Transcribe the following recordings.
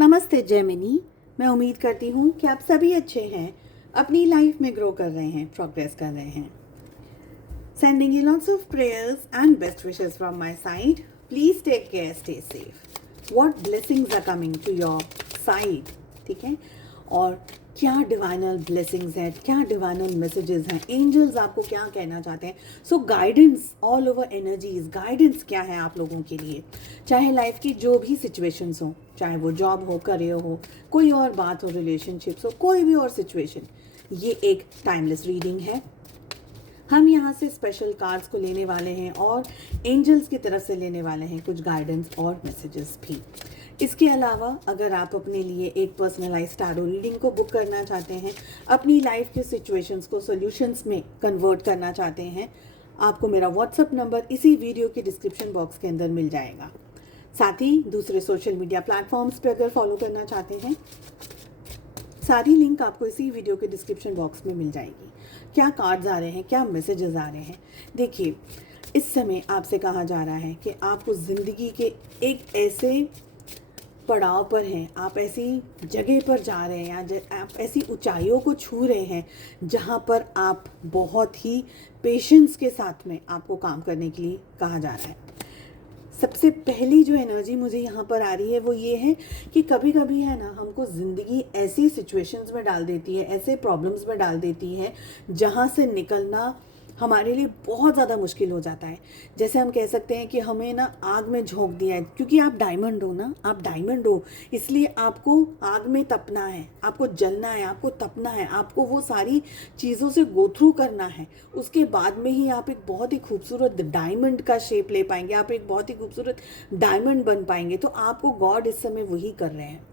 नमस्ते जेमिनी। मैं उम्मीद करती हूँ कि आप सभी अच्छे हैं, अपनी लाइफ में ग्रो कर रहे हैं, प्रोग्रेस कर रहे हैं। Sending you lots of prayers and best wishes from my side. Please take care, stay safe. What blessings are coming to your side? ठीक है, और क्या डिवाइनल ब्लेसिंग्स हैं, क्या डिवाइनल मैसेजेस हैं, एंजल्स आपको क्या कहना चाहते हैं। So guidance all over energies, guidance क्या है आप लोगों के लिए, चाहे लाइफ की जो भी सिचुएशंस हो, चाहे वो जॉब हो, करियर हो, कोई और बात हो, रिलेशनशिप्स हो, कोई भी और सिचुएशन। ये एक टाइमलेस रीडिंग है। हम यहाँ से स्पेशल कार्ड्स को लेने वाले हैं और एंजल्स की तरफ से लेने वाले हैं कुछ गाइडेंस और मैसेजेस भी। इसके अलावा अगर आप अपने लिए एक पर्सनलाइज्ड टैरो रीडिंग को बुक करना चाहते हैं, अपनी लाइफ के सिचुएशंस को सॉल्यूशंस में कन्वर्ट करना चाहते हैं, आपको मेरा व्हाट्सएप नंबर इसी वीडियो के डिस्क्रिप्शन बॉक्स के अंदर मिल जाएगा। साथ ही दूसरे सोशल मीडिया प्लेटफॉर्म्स पे अगर फॉलो करना चाहते हैं, सारी लिंक आपको इसी वीडियो के डिस्क्रिप्शन बॉक्स में मिल जाएगी। क्या कार्ड्स आ रहे हैं, क्या मैसेजेस आ रहे हैं, देखिए इस समय आपसे कहा जा रहा है कि आपको ज़िंदगी के एक ऐसे पड़ाव पर हैं, आप ऐसी जगह पर जा रहे हैं या आप ऐसी ऊंचाइयों को छू रहे हैं जहां पर आप बहुत ही पेशेंस के साथ में आपको काम करने के लिए कहा जा रहा है। सबसे पहली जो एनर्जी मुझे यहाँ पर आ रही है वो ये है कि कभी कभी है ना, हमको ज़िंदगी ऐसी सिचुएशंस में डाल देती है, ऐसे प्रॉब्लम्स में डाल देती है जहाँ से निकलना हमारे लिए बहुत ज़्यादा मुश्किल हो जाता है। जैसे हम कह सकते हैं कि हमें ना आग में झोंक दिया है, क्योंकि आप डायमंड हो ना, आप डायमंड हो, इसलिए आपको आग में तपना है, आपको जलना है, आपको तपना है, आपको वो सारी चीज़ों से गो थ्रू करना है। उसके बाद में ही आप एक बहुत ही खूबसूरत डायमंड का शेप ले पाएंगे, आप एक बहुत ही खूबसूरत डायमंड बन पाएंगे। तो आपको गॉड इस समय वही कर रहे हैं।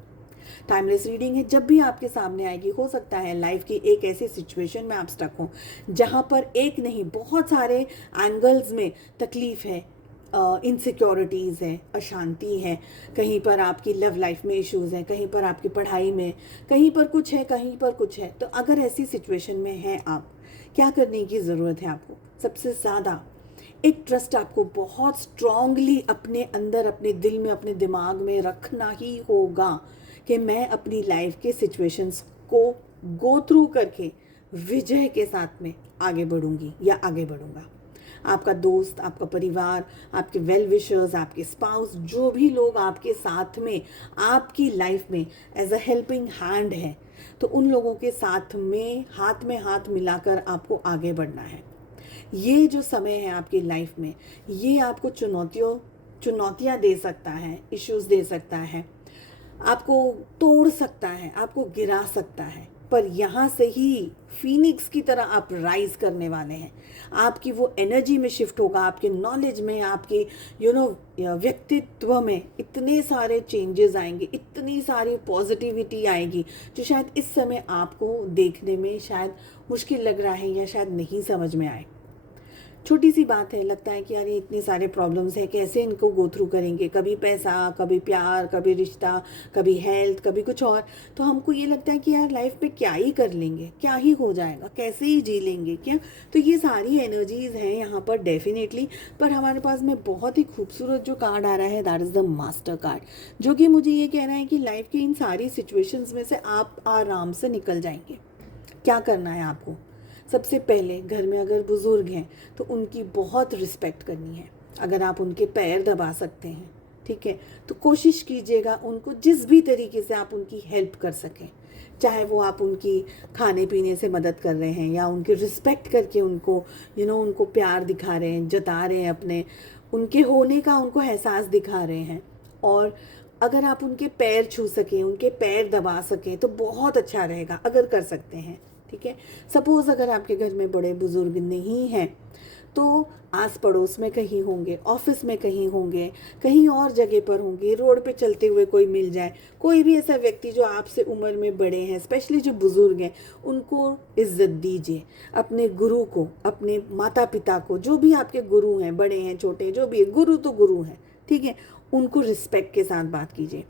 टाइमलेस रीडिंग है, जब भी आपके सामने आएगी, हो सकता है लाइफ की एक ऐसी सिचुएशन में आप स्टक हो जहाँ पर एक नहीं बहुत सारे एंगल्स में तकलीफ है, इनसिक्योरिटीज़ है, अशांति है, कहीं पर आपकी लव लाइफ में इश्यूज़ हैं, कहीं पर आपकी पढ़ाई में, कहीं पर कुछ है, कहीं पर कुछ है। तो अगर ऐसी सिचुएशन में हैं आप, क्या करने की ज़रूरत है आपको? सबसे ज़्यादा एक ट्रस्ट आपको बहुत स्ट्रांगली अपने अंदर, अपने दिल में, अपने दिमाग में रखना ही होगा कि मैं अपनी लाइफ के सिचुएशंस को गो थ्रू करके विजय के साथ में आगे बढ़ूंगी या आगे बढ़ूंगा। आपका दोस्त, आपका परिवार, आपके वेल विशर्स, आपके स्पाउस, जो भी लोग आपके साथ में आपकी लाइफ में एज अ हेल्पिंग हैंड है, तो उन लोगों के साथ में हाथ मिलाकर आपको आगे बढ़ना है। ये जो समय है आपकी लाइफ में, ये आपको चुनौतियाँ दे सकता है, इश्यूज दे सकता है, आपको तोड़ सकता है, आपको गिरा सकता है, पर यहाँ से ही फीनिक्स की तरह आप राइज करने वाले हैं। आपकी वो एनर्जी में शिफ्ट होगा, आपके नॉलेज में, आपके व्यक्तित्व में इतने सारे चेंजेस आएंगे, इतनी सारी पॉजिटिविटी आएगी जो शायद इस समय आपको देखने में शायद मुश्किल लग रहा है या शायद नहीं समझ में आए। छोटी सी बात है, लगता है कि यार ये इतने सारे प्रॉब्लम्स हैं, कैसे इनको गो थ्रू करेंगे, कभी पैसा, कभी प्यार, कभी रिश्ता, कभी हेल्थ, कभी कुछ और। तो हमको ये लगता है कि यार लाइफ में क्या ही कर लेंगे, क्या ही हो जाएगा, कैसे ही जी लेंगे क्या। तो ये सारी एनर्जीज़ हैं यहाँ पर डेफिनेटली। पर हमारे पास में बहुत ही खूबसूरत जो कार्ड आ रहा है, that is the master card, जो कि मुझे ये कह रहा है कि लाइफ की इन सारी सिचुएशंस में से आप आराम से निकल जाएंगे। क्या करना है आपको? सबसे पहले घर में अगर बुज़ुर्ग हैं तो उनकी बहुत रिस्पेक्ट करनी है। अगर आप उनके पैर दबा सकते हैं, ठीक है, तो कोशिश कीजिएगा उनको जिस भी तरीके से आप उनकी हेल्प कर सकें, चाहे वो आप उनकी खाने पीने से मदद कर रहे हैं या उनकी रिस्पेक्ट करके उनको उनको प्यार दिखा रहे हैं, जता रहे हैं, अपने उनके होने का उनको एहसास दिखा रहे हैं। और अगर आप उनके पैर छू सकें, उनके पैर दबा सकें तो बहुत अच्छा रहेगा, अगर कर सकते हैं, ठीक है। सपोज़ अगर आपके घर में बड़े बुजुर्ग नहीं हैं तो आस पड़ोस में कहीं होंगे, ऑफिस में कहीं होंगे, कहीं और जगह पर होंगे, रोड पे चलते हुए कोई मिल जाए, कोई भी ऐसा व्यक्ति जो आपसे उम्र में बड़े हैं, स्पेशली जो बुजुर्ग हैं, उनको इज्जत दीजिए। अपने गुरु को, अपने माता पिता को, जो भी आपके गुरु हैं, बड़े हैं, छोटे, जो भी है, गुरु तो गुरु हैं, ठीक है, उनको रिस्पेक्ट के साथ बात कीजिए।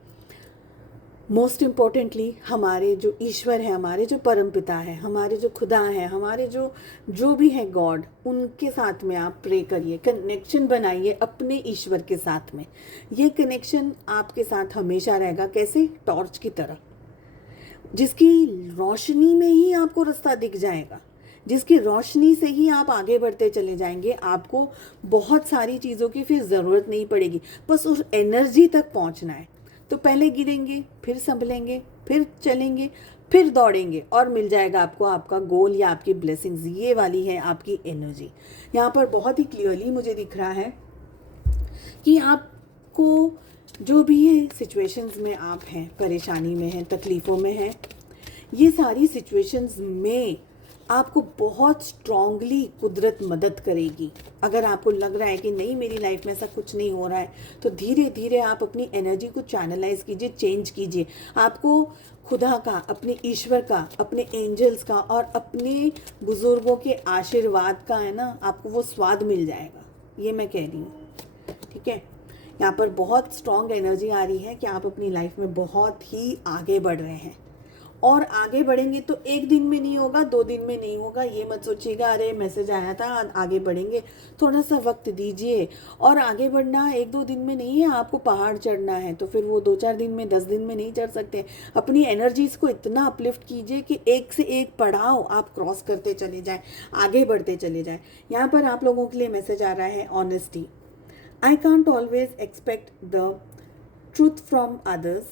मोस्ट इम्पॉर्टेंटली हमारे जो ईश्वर है, हमारे जो परम पिता है, हमारे जो खुदा है, हमारे जो भी है गॉड, उनके साथ में आप प्रे करिए, कनेक्शन बनाइए अपने ईश्वर के साथ में। ये कनेक्शन आपके साथ हमेशा रहेगा। कैसे? टॉर्च की तरह, जिसकी रोशनी में ही आपको रास्ता दिख जाएगा, जिसकी रोशनी से ही आप आगे बढ़ते चले जाएंगे। आपको बहुत सारी चीज़ों की फिर ज़रूरत नहीं पड़ेगी, बस उस एनर्जी तक पहुंचना है। तो पहले गिरेंगे, फिर संभलेंगे, फिर चलेंगे, फिर दौड़ेंगे और मिल जाएगा आपको आपका गोल या आपकी ब्लेसिंग्स। ये वाली है आपकी एनर्जी। यहाँ पर बहुत ही क्लियरली मुझे दिख रहा है कि आपको जो भी है सिचुएशंस में आप हैं, परेशानी में हैं, तकलीफ़ों में हैं, ये सारी सिचुएशंस में आपको बहुत स्ट्रांगली कुदरत मदद करेगी। अगर आपको लग रहा है कि नहीं मेरी लाइफ में ऐसा कुछ नहीं हो रहा है, तो धीरे धीरे आप अपनी एनर्जी को चैनलाइज कीजिए, चेंज कीजिए। आपको खुदा का, अपने ईश्वर का, अपने एंजल्स का और अपने बुज़ुर्गों के आशीर्वाद का है ना, आपको वो स्वाद मिल जाएगा। ये मैं कह रही हूँ, ठीक है। यहाँ पर बहुत स्ट्रॉन्ग एनर्जी आ रही है कि आप अपनी लाइफ में बहुत ही आगे बढ़ रहे हैं। और आगे बढ़ेंगे तो एक दिन में नहीं होगा, 2 दिन में नहीं होगा। ये मत सोचिएगा अरे मैसेज आया था आगे बढ़ेंगे, थोड़ा सा वक्त दीजिए। और आगे बढ़ना 1-2 दिन में नहीं है, आपको पहाड़ चढ़ना है तो फिर वो 2-4 दिन में, 10 दिन में नहीं चढ़ सकते। अपनी एनर्जीज़ को इतना अपलिफ्ट कीजिए कि एक से एक पड़ाव आप क्रॉस करते चले जाएं, आगे बढ़ते चले जाएं। यहाँ पर आप लोगों के लिए मैसेज आ रहा है honesty. I can't always expect the truth from others,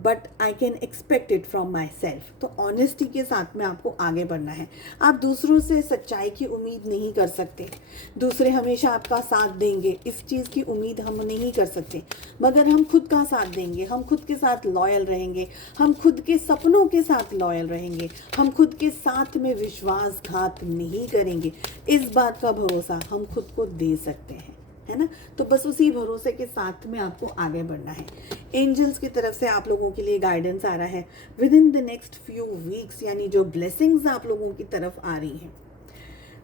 but I can expect it from myself। तो ऑनेस्टी के साथ में आपको आगे बढ़ना है। आप दूसरों से सच्चाई की उम्मीद नहीं कर सकते, दूसरे हमेशा आपका साथ देंगे, इस चीज़ की उम्मीद हम नहीं कर सकते। मगर हम खुद का साथ देंगे, हम खुद के साथ लॉयल रहेंगे, हम खुद के सपनों के साथ लॉयल रहेंगे, हम खुद के साथ में विश्वासघात नहीं करेंगे। इस बात का भरोसा हम खुद को दे सकते हैं, है ना। तो बस उसी भरोसे के साथ में आपको आगे बढ़ना है। एंजल्स की तरफ से आप लोगों के लिए गाइडेंस आ रहा है with in the next few weeks, यानी जो ब्लेसिंग्स आप लोगों की तरफ आ रही हैं,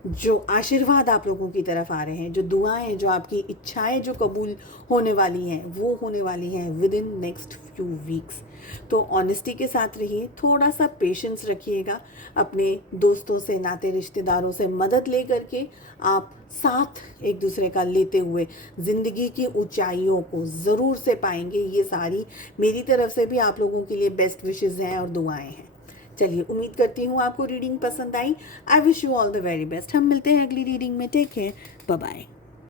जो आशीर्वाद आप लोगों की तरफ आ रहे हैं, जो दुआएं, जो आपकी इच्छाएं जो कबूल होने वाली हैं, वो होने वाली हैं with in next few weeks. तो ऑनेस्टी के साथ रहिए, थोड़ा सा पेशेंस रखिएगा, अपने दोस्तों से, नाते रिश्तेदारों से मदद ले करके आप साथ एक दूसरे का लेते हुए ज़िंदगी की ऊंचाइयों को ज़रूर से पाएंगे। ये सारी मेरी तरफ से भी आप लोगों के लिए बेस्ट विशेज़ हैं और दुआएं हैं। चलिए, उम्मीद करती हूँ आपको रीडिंग पसंद आई। I wish you all the very best. हम मिलते हैं अगली रीडिंग में। Take care, bye bye.